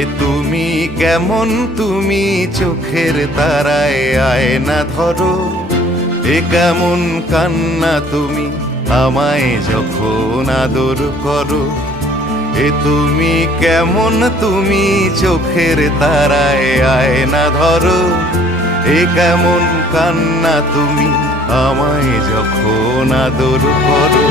এ তুমি কেমন, তুমি চোখের তারায় আয়না ধরো। এ কেমন কান্না তুমি আমায় যখন আদর করো। এ তুমি কেমন, তুমি চোখের তারায় আয়না ধরো। এ কেমন কান্না তুমি আমায় যখন আদর করো।